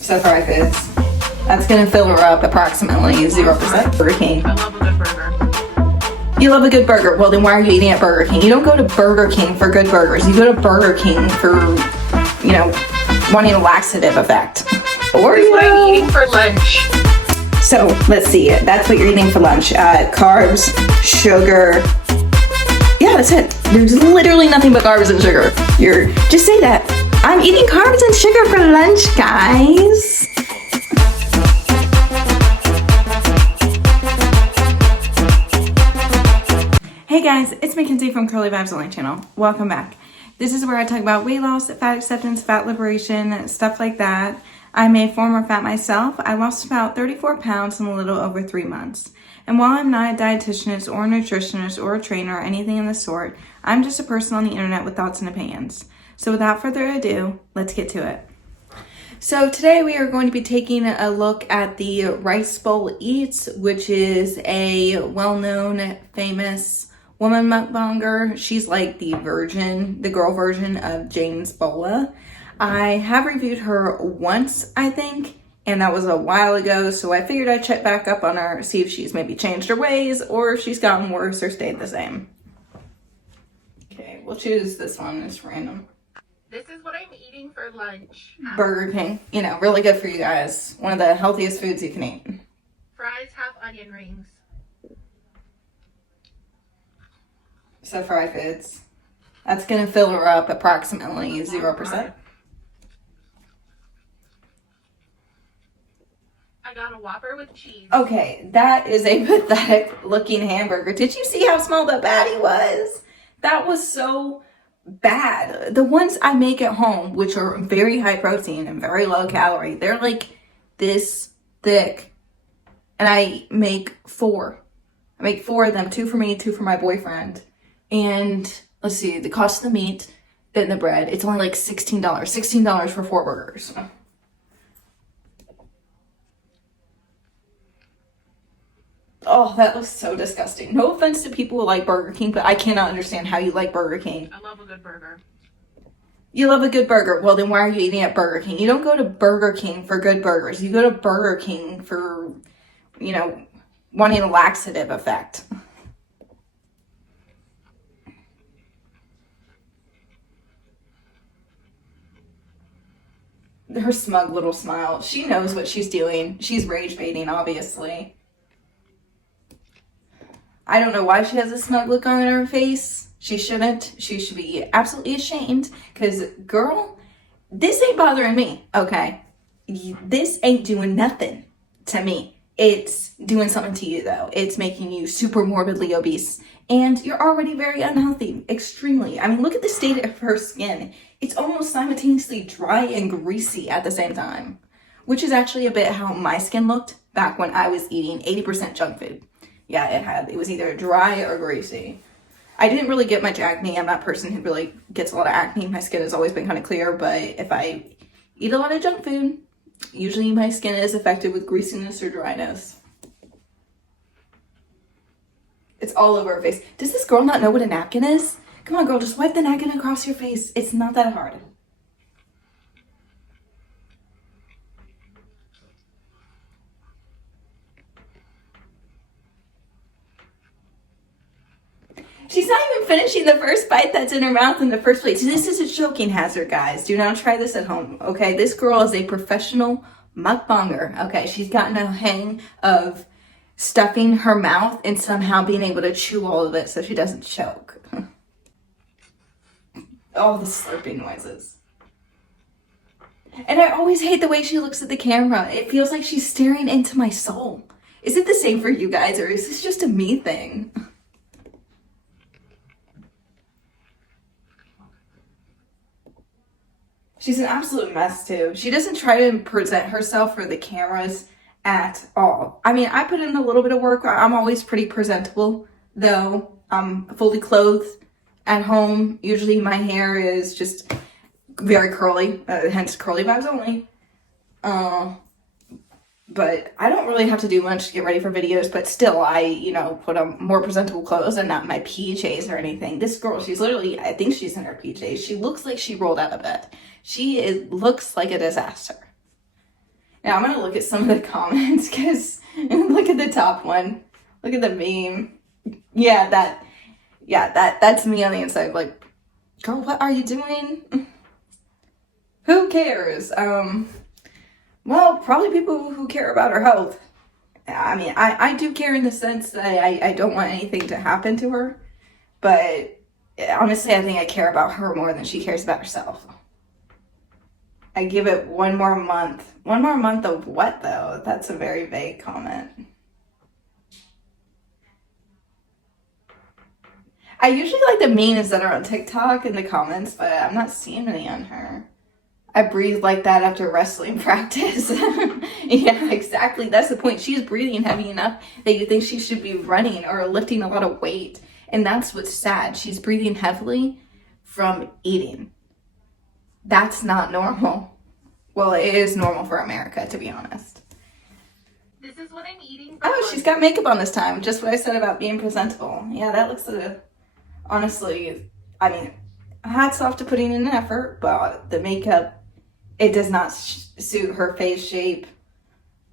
So fried foods. That's gonna fill her up approximately 0%. Burger King. I love a good burger. You love a good burger. Well, then why are you eating at Burger King? You don't go to Burger King for good burgers. You go to Burger King for, you know, wanting a laxative effect. Or That's what I'm eating for lunch. So let's see. That's what you're eating for lunch. Carbs, sugar. Yeah, that's it. There's literally nothing but carbs and sugar. Just say that. I'm eating carbs and sugar for lunch, guys. Hey guys, it's Mackenzie from Curly Vibes Only channel. Welcome back. This is where I talk about weight loss, fat acceptance, fat liberation, stuff like that. I'm a former fat myself. I lost about 34 pounds in a little over 3 months. And while I'm not a dietitianist or a nutritionist or a trainer or anything of the sort, I'm just a person on the internet with thoughts and opinions. So without further ado, let's get to it. So today we are going to be taking a look at the Rice Bowl Eats, which is a well-known, famous woman mukbanger. She's like the girl version of Jane's Bola. I have reviewed her once, I think, and that was a while ago, so I figured I'd check back up on her, see if she's maybe changed her ways, or if she's gotten worse or stayed the same. Okay, we'll choose this one, it's random. This is what I'm eating for lunch. Burger King, you know, really good for you guys. One of the healthiest foods you can eat. Fries, half onion rings. So fried foods. That's gonna fill her up approximately 0%. I got a Whopper with cheese. Okay, that is a pathetic looking hamburger. Did you see how small the patty was? That was so bad. The ones I make at home, which are very high protein and very low calorie, they're like this thick. And I make 4. I make 4 of them, 2 for me, 2 for my boyfriend. And let's see, the cost of the meat, then the bread, it's only like $16. $16 for 4 burgers. Oh, that was so disgusting. No offense to people who like Burger King, but I cannot understand how you like Burger King. I love a good burger. You love a good burger. Well, then why are you eating at Burger King? You don't go to Burger King for good burgers. You go to Burger King for, you know, wanting a laxative effect. Her smug little smile. She knows what she's doing. She's rage baiting, obviously. I don't know why she has a smug look on her face. She shouldn't. She should be absolutely ashamed. Because, girl, this ain't bothering me, okay? This ain't doing nothing to me. It's doing something to you, though. It's making you super morbidly obese. And you're already very unhealthy. Extremely. I mean, look at the state of her skin. It's almost simultaneously dry and greasy at the same time. Which is actually a bit how my skin looked back when I was eating 80% junk food. Yeah, it was either dry or greasy. I didn't really get much acne. I'm that person who really gets a lot of acne. My skin has always been kind of clear, but if I eat a lot of junk food, usually my skin is affected with greasiness or dryness. It's all over her face. Does this girl not know what a napkin is? Come on, girl, just wipe the napkin across your face. It's not that hard. She's not even finishing the first bite that's in her mouth in the first place. This is a choking hazard, guys. Do not try this at home, okay? This girl is a professional mukbanger, okay? She's gotten a hang of stuffing her mouth and somehow being able to chew all of it so she doesn't choke. All the slurping noises. And I always hate the way she looks at the camera. It feels like she's staring into my soul. Is it the same for you guys, or is this just a me thing? She's an absolute mess too. She doesn't try to present herself for the cameras at all. I mean, I put in a little bit of work. I'm always pretty presentable, though. I'm fully clothed at home. Usually my hair is just very curly, hence curly vibes only. But I don't really have to do much to get ready for videos, but still I, you know, put on more presentable clothes and not my PJs or anything. This girl, she's literally, I think she's in her PJs. She looks like she rolled out of bed. Looks like a disaster. Now I'm gonna look at some of the comments because look at the top one. Look at the meme. That's me on the inside. Like, girl, what are you doing? Who cares? Well, probably people who care about her health. I mean, I do care in the sense that I don't want anything to happen to her. But honestly, I think I care about her more than she cares about herself. I give it one more month. One more month of what, though? That's a very vague comment. I usually like the memes that are on TikTok in the comments, but I'm not seeing any on her. I breathe like that after wrestling practice. Yeah, exactly. That's the point. She's breathing heavy enough that you think she should be running or lifting a lot of weight. And that's what's sad. She's breathing heavily from eating. That's not normal. Well, it is normal for America, to be honest. This is what I'm eating for Oh, lunch. she's got makeup on this time. Just what I said about being presentable. Yeah, that looks honestly, I mean, hats off to putting in an effort, but the makeup, it does not suit her face shape.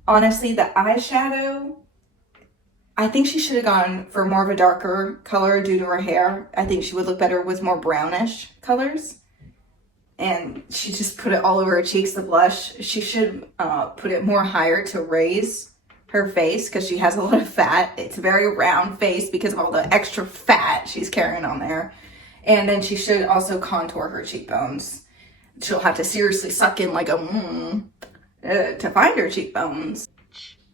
Honestly, the eyeshadow, I think she should have gone for more of a darker color due to her hair. I think she would look better with more brownish colors. And she just put it all over her cheeks, the blush. She should put it more higher to raise her face because she has a lot of fat. It's a very round face because of all the extra fat she's carrying on there. And then she should also contour her cheekbones. She'll have to seriously suck in like a to find her cheekbones.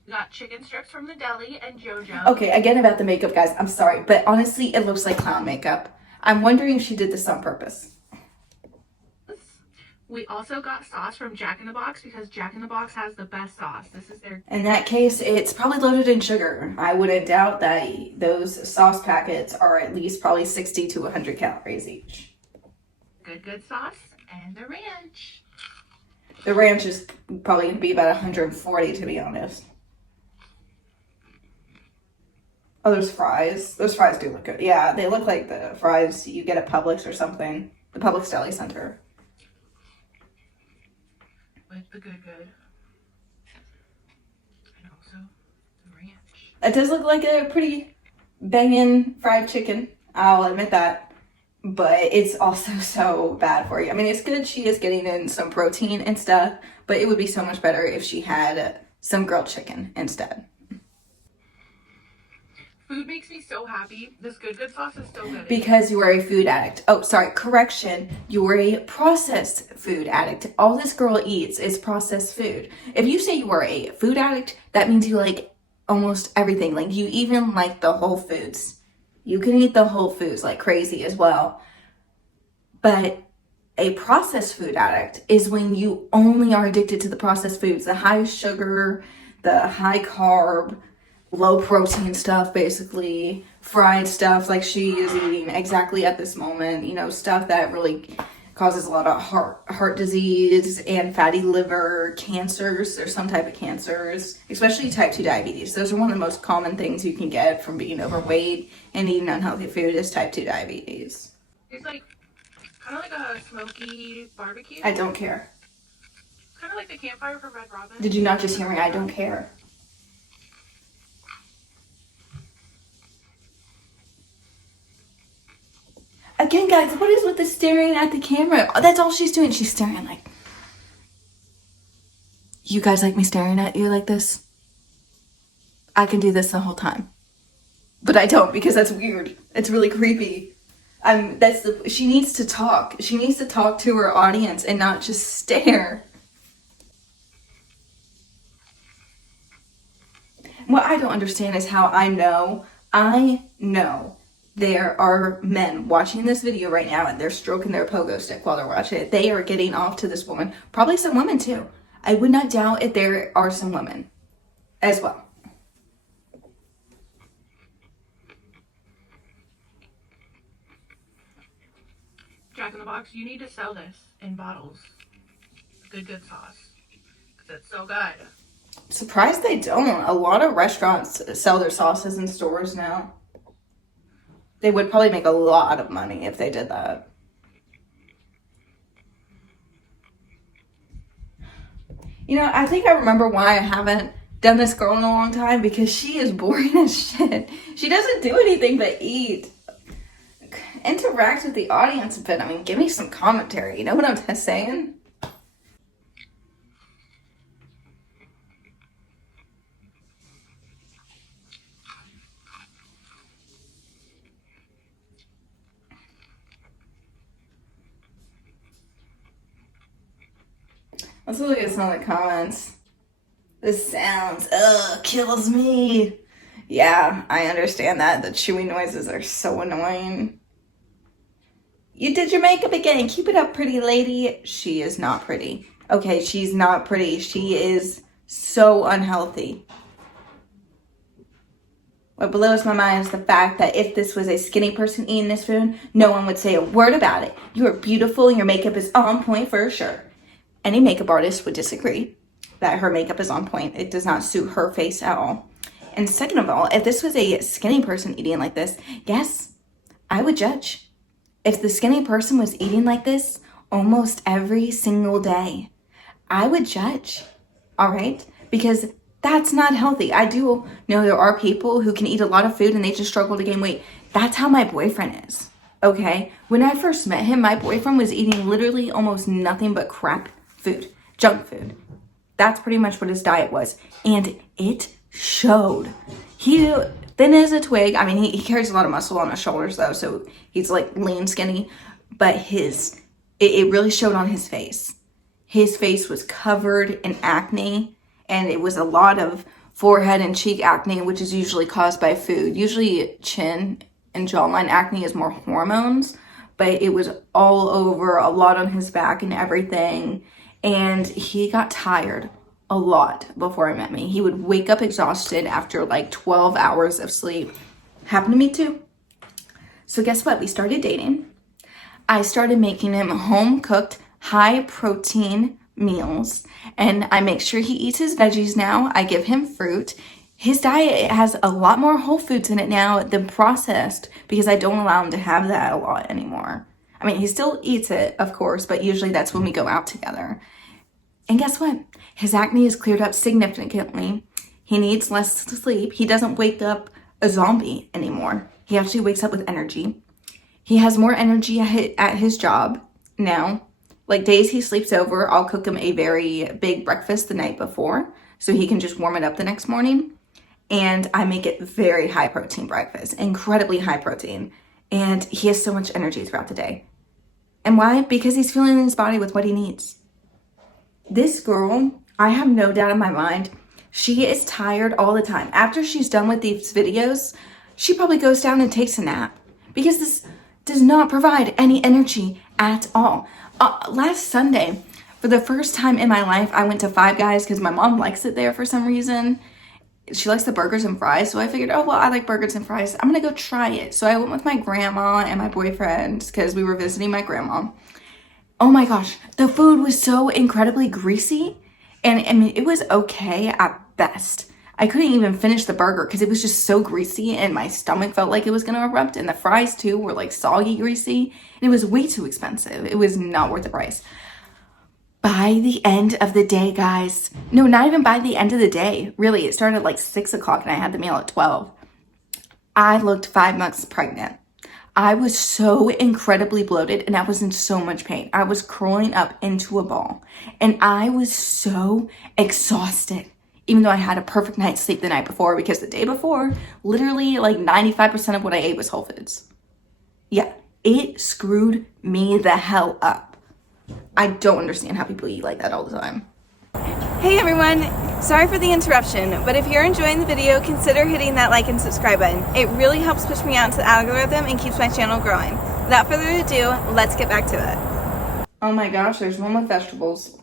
Got chicken strips from the deli and JoJo. Okay, again about the makeup, guys. I'm sorry, but honestly, it looks like clown makeup. I'm wondering if she did this on purpose. We also got sauce from Jack in the Box because Jack in the Box has the best sauce. This is their In that case, it's probably loaded in sugar. I wouldn't doubt that those sauce packets are at least probably 60 to 100 calories each. good sauce and the ranch. The ranch is probably going to be about 140, to be honest. Oh, there's fries. Those fries do look good. Yeah, they look like the fries you get at Publix or something. The Publix Deli Center. With the good. And also the ranch. It does look like a pretty banging fried chicken. I'll admit that. But it's also so bad for you. I mean, it's good she is getting in some protein and stuff, but it would be so much better if she had some grilled chicken instead. Food makes me so happy. This good sauce is so good. Because you are a food addict. Oh, sorry, correction. You are a processed food addict. All this girl eats is processed food. If you say you are a food addict, that means you like almost everything. Like you even like the whole foods. You can eat the whole foods like crazy as well. But a processed food addict is when you only are addicted to the processed foods, the high sugar, the high carb, low protein stuff, basically fried stuff like she is eating exactly at this moment, you know, stuff that really causes a lot of heart disease and fatty liver, cancers, or some type of cancers, especially type 2 diabetes. Those are one of the most common things you can get from being overweight and eating unhealthy food is type 2 diabetes. It's like kind of like a smoky barbecue. I don't care. Kind of like the campfire for Red Robin. Did you not just hear me? I don't care. Again, guys, what is with the staring at the camera? That's all she's doing. She's staring like... You guys like me staring at you like this? I can do this the whole time. But I don't because that's weird. It's really creepy. She needs to talk. She needs to talk to her audience and not just stare. What I don't understand is how I know there are men watching this video right now and they're stroking their pogo stick while they're watching it. They are getting off to this woman. Probably some women too. I would not doubt if there are some women as well. Jack in the Box, you need to sell this in bottles. Good sauce. Because it's so good. Surprised they don't. A lot of restaurants sell their sauces in stores now. They would probably make a lot of money if they did that. I think I remember why I haven't done this girl in a long time, because she is boring as shit. She doesn't do anything but eat. Interact with the audience a bit. I mean, give me some commentary. You know what I'm saying? Let's look at some of the comments. This sounds, kills me. Yeah, I understand that. The chewing noises are so annoying. You did your makeup again. Keep it up, pretty lady. She is not pretty. Okay, she's not pretty. She is so unhealthy. What blows my mind is the fact that if this was a skinny person eating this food, no one would say a word about it. You are beautiful and your makeup is on point for sure. Any makeup artist would disagree that her makeup is on point. It does not suit her face at all. And second of all, if this was a skinny person eating like this, yes, I would judge. If the skinny person was eating like this almost every single day, I would judge, all right? Because that's not healthy. I do know there are people who can eat a lot of food and they just struggle to gain weight. That's how my boyfriend is, okay? When I first met him, my boyfriend was eating literally almost nothing but crap food, junk food. That's pretty much what his diet was. And it showed. He thin as a twig. I mean, he carries a lot of muscle on his shoulders though, so he's like lean, skinny. But it really showed on his face. His face was covered in acne, and it was a lot of forehead and cheek acne, which is usually caused by food. Usually chin and jawline acne is more hormones, but it was all over, a lot on his back and everything. And he got tired a lot before he met me. He would wake up exhausted after like 12 hours of sleep. Happened to me too. So guess what? We started dating. I started making him home-cooked, high-protein meals, and I make sure he eats his veggies now. I give him fruit. His diet has a lot more whole foods in it now than processed, because I don't allow him to have that a lot anymore. I mean, he still eats it, of course, but usually that's when we go out together. And guess what? His acne has cleared up significantly. He needs less sleep. He doesn't wake up a zombie anymore. He actually wakes up with energy. He has more energy at his job now. Like days he sleeps over, I'll cook him a very big breakfast the night before so he can just warm it up the next morning. And I make it very high protein breakfast, incredibly high protein. And he has so much energy throughout the day. And why? Because he's filling his body with what he needs. This girl, I have no doubt in my mind, she is tired all the time. After she's done with these videos, she probably goes down and takes a nap, because this does not provide any energy at all. Last Sunday, for the first time in my life, I went to Five Guys because my mom likes it there for some reason. She likes the burgers and fries, so I figured, oh, well, I like burgers and fries. I'm gonna go try it. So I went with my grandma and my boyfriend because we were visiting my grandma. Oh my gosh, the food was so incredibly greasy, and I mean, it was okay at best. I couldn't even finish the burger because it was just so greasy, and my stomach felt like it was gonna erupt, and the fries too were like soggy greasy, and it was way too expensive. It was not worth the price. By the end of the day, guys, no, not even by the end of the day, really, it started at like 6 o'clock and I had the meal at 12. I looked 5 months pregnant. I was so incredibly bloated and I was in so much pain. I was curling up into a ball and I was so exhausted, even though I had a perfect night's sleep the night before, because the day before, literally like 95% of what I ate was Whole Foods. Yeah, it screwed me the hell up. I don't understand how people eat like that all the time. Hey everyone, sorry for the interruption, but if you're enjoying the video, consider hitting that like and subscribe button. It really helps push me out into the algorithm and keeps my channel growing. Without further ado, let's get back to it. Oh my gosh, there's one with vegetables.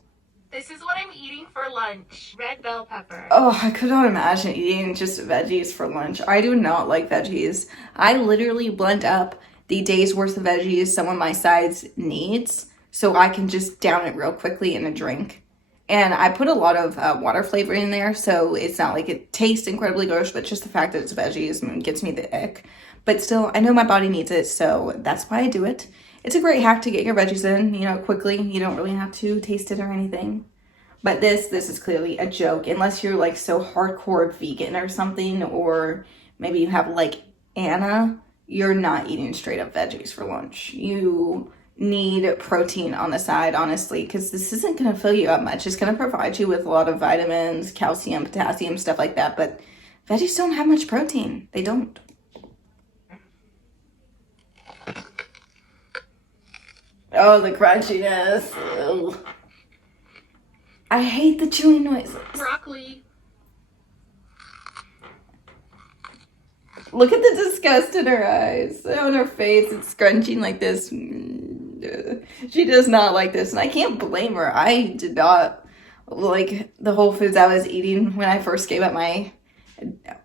This is what I'm eating for lunch. Red bell pepper. Oh, I could not imagine eating just veggies for lunch. I do not like veggies. I literally blend up the day's worth of veggies someone my size needs, so I can just down it real quickly in a drink. And I put a lot of water flavor in there, so it's not like it tastes incredibly gross, but just the fact that it's veggies gets me the ick. But still, I know my body needs it, so that's why I do it. It's a great hack to get your veggies in, quickly. You don't really have to taste it or anything. But this is clearly a joke, unless you're like so hardcore vegan or something, or maybe you have like Anna, you're not eating straight up veggies for lunch. You need protein on the side, honestly, because this isn't going to fill you up much. It's going to provide you with a lot of vitamins, calcium, potassium, stuff like that, but veggies don't have much protein. They don't. Oh, the crunchiness. Ugh. I hate the chewing noises. Broccoli. Look at the disgust in her eyes. On her face, it's scrunching like this. She does not like this, and I can't blame her. I did not like the whole foods I was eating when I first gave up my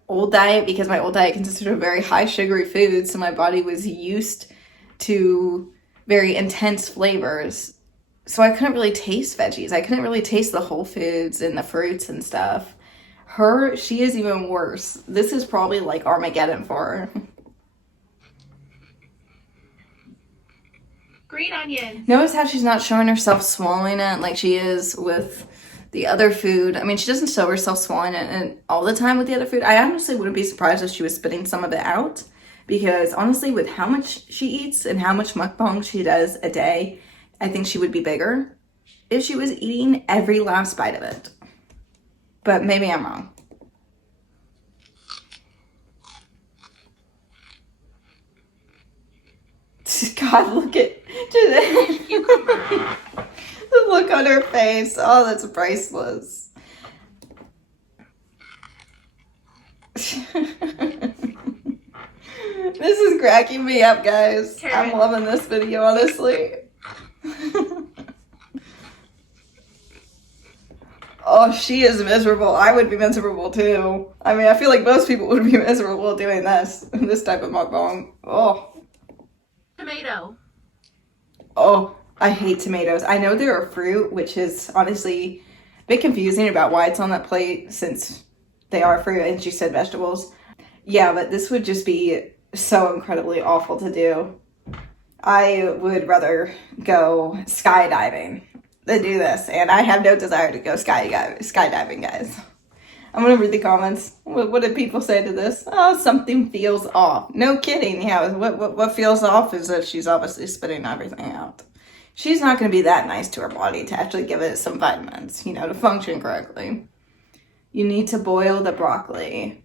old diet, because my old diet consisted of very high sugary foods, so my body was used to very intense flavors. So I couldn't really taste veggies. I couldn't really taste the whole foods and the fruits and stuff. She is even worse. This is probably like Armageddon for her. Green onions. Notice how she's not showing herself swallowing it like she is with the other food. I mean, she doesn't show herself swallowing it all the time with the other food. I honestly wouldn't be surprised if she was spitting some of it out, because honestly, with how much she eats and how much mukbang she does a day, I think she would be bigger if she was eating every last bite of it. But maybe I'm wrong. God, look at the look on her face. Oh, that's priceless. This is cracking me up, guys. I'm loving this video, honestly. Oh, she is miserable. I would be miserable too. I mean, I feel like most people would be miserable doing this type of mukbang. Oh. Tomato. Oh, I hate tomatoes. I know they're a fruit, which is honestly a bit confusing about why it's on that plate, since they are fruit and she said vegetables. Yeah, but this would just be so incredibly awful to do. I would rather go skydiving than do this, and I have no desire to go skydiving, guys. I'm gonna read the comments. What did people say to this? Oh, something feels off. No kidding. Yeah, what feels off is that she's obviously spitting everything out. She's not gonna be that nice to her body to actually give it some vitamins, to function correctly. You need to boil the broccoli.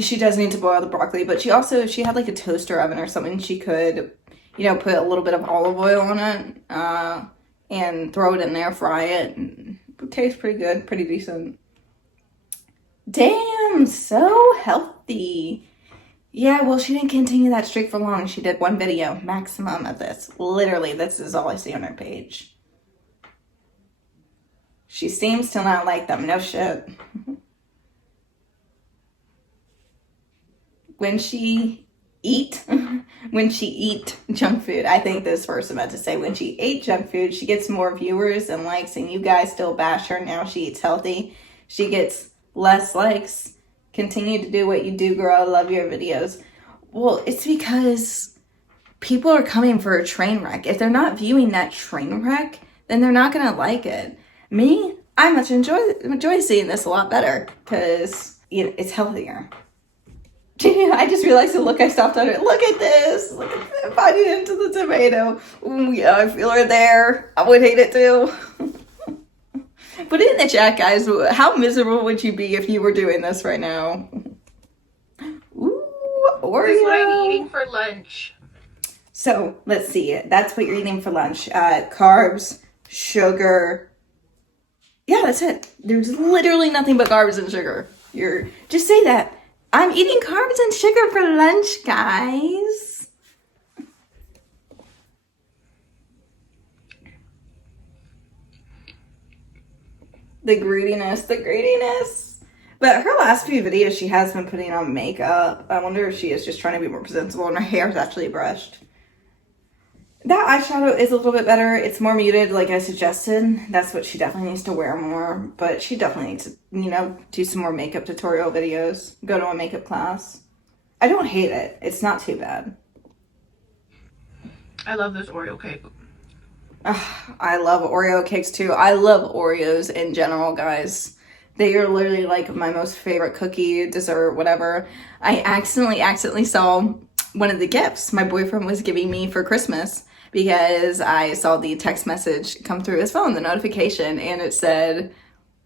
She does need to boil the broccoli, but if she had like a toaster oven or something, she could, put a little bit of olive oil on it, and throw it in there, fry it, and it would taste pretty good, pretty decent. Damn, so healthy. Yeah, well, she didn't continue that streak for long. She did one video, maximum of this. Literally, this is all I see on her page. She seems to not like them, no shit. When she eat junk food, I think this person meant to say when she ate junk food, she gets more viewers and likes, and you guys still bash her. Now she eats healthy, she gets less likes. Continue to do what you do, girl. I love your videos. Well, it's because people are coming for a train wreck. If they're not viewing that train wreck, then they're not gonna like it. Me, I much enjoy seeing this a lot better, because it's healthier. I just realized the look I stopped on it. Look at this. Look at it, biting into the tomato. Ooh, yeah, I feel her there. I would hate it too. Put it in the chat, guys. How miserable would you be if you were doing this right now? Ooh, Oreo. This is what I'm eating for lunch. So, let's see. That's what you're eating for lunch. Carbs, sugar. Yeah, that's it. There's literally nothing but carbs and sugar. Just say that. I'm eating carbs and sugar for lunch, guys. The greediness. But her last few videos, she has been putting on makeup. I wonder if she is just trying to be more presentable and her hair is actually brushed. That eyeshadow is a little bit better. It's more muted, like I suggested. That's what she definitely needs to wear more. But she definitely needs to, do some more makeup tutorial videos. Go to a makeup class. I don't hate it. It's not too bad. I love this Oreo cake. I love Oreo cakes too. I love Oreos in general, guys. They are literally like my most favorite cookie, dessert, whatever. I accidentally saw one of the gifts my boyfriend was giving me for Christmas because I saw the text message come through his phone, the notification, and it said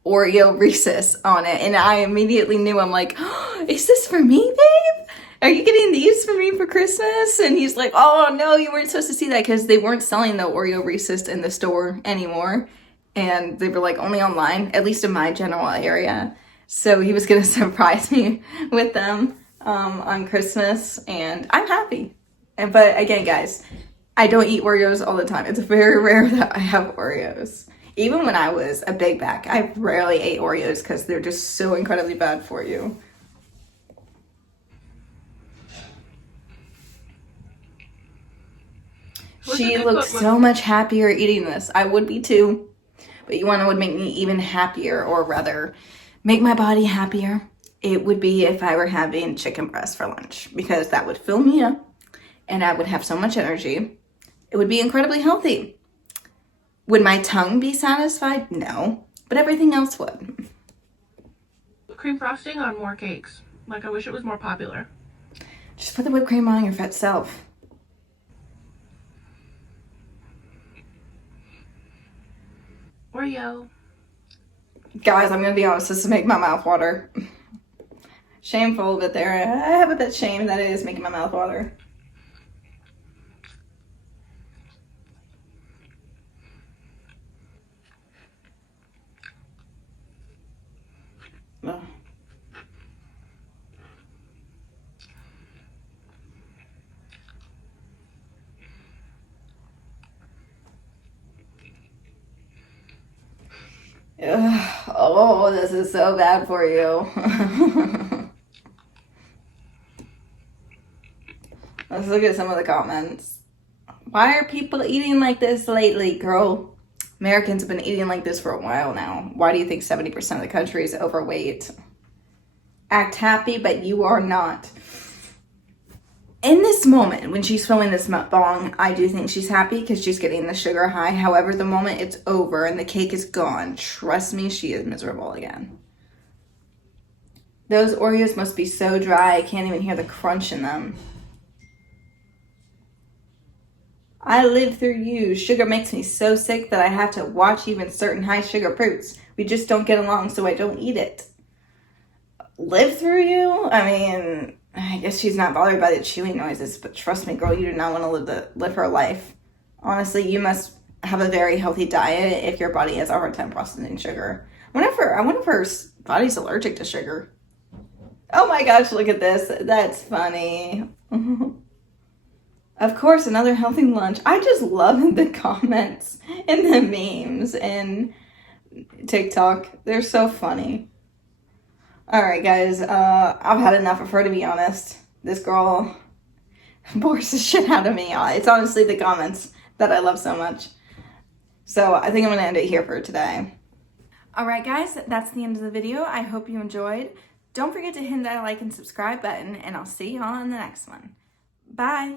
Oreo Reese's on it. And I immediately knew, I'm like, oh, is this for me, babe? Are you getting these for me for Christmas? And he's like, oh no, you weren't supposed to see that because they weren't selling the Oreo Reese's in the store anymore. And they were like only online, at least in my general area. So he was gonna surprise me with them on Christmas, and I'm happy. But again, guys, I don't eat Oreos all the time. It's very rare that I have Oreos. Even when I was a big back, I rarely ate Oreos because they're just so incredibly bad for you. She looks so much happier eating this. I would be too. But you want to know what would make me even happier, or rather, make my body happier? It would be if I were having chicken breast for lunch, because that would fill me up and I would have so much energy. It would be incredibly healthy. Would my tongue be satisfied? No. But everything else would. Cream frosting on more cakes. Like, I wish it was more popular. Just put the whipped cream on your fat self. Oreo. Guys, I'm gonna be honest, this is making my mouth water. Shameful, but there, I have a bit shame that it is making my mouth water. Ugh. Oh, this is so bad for you. Let's look at some of the comments. Why are people eating like this lately, girl? Americans have been eating like this for a while now. Why do you think 70% of the country is overweight? Act happy, but you are not. In this moment, when she's filming this mukbang, I do think she's happy because she's getting the sugar high. However, the moment it's over and the cake is gone, trust me, she is miserable again. Those Oreos must be so dry, I can't even hear the crunch in them. I live through you. Sugar makes me so sick that I have to watch even certain high sugar fruits. We just don't get along, so I don't eat it. Live through you? I mean, I guess she's not bothered by the chewing noises, but trust me, girl, you do not want to live her life. Honestly, you must have a very healthy diet if your body has a hard time processing sugar. I wonder if her body's allergic to sugar. Oh my gosh, look at this. That's funny. Of course, another healthy lunch. I just love the comments and the memes and TikTok. They're so funny. Alright guys, I've had enough of her, to be honest. This girl bores the shit out of me. It's honestly the comments that I love so much. So I think I'm going to end it here for today. Alright guys, that's the end of the video. I hope you enjoyed. Don't forget to hit that like and subscribe button, and I'll see you all in the next one. Bye!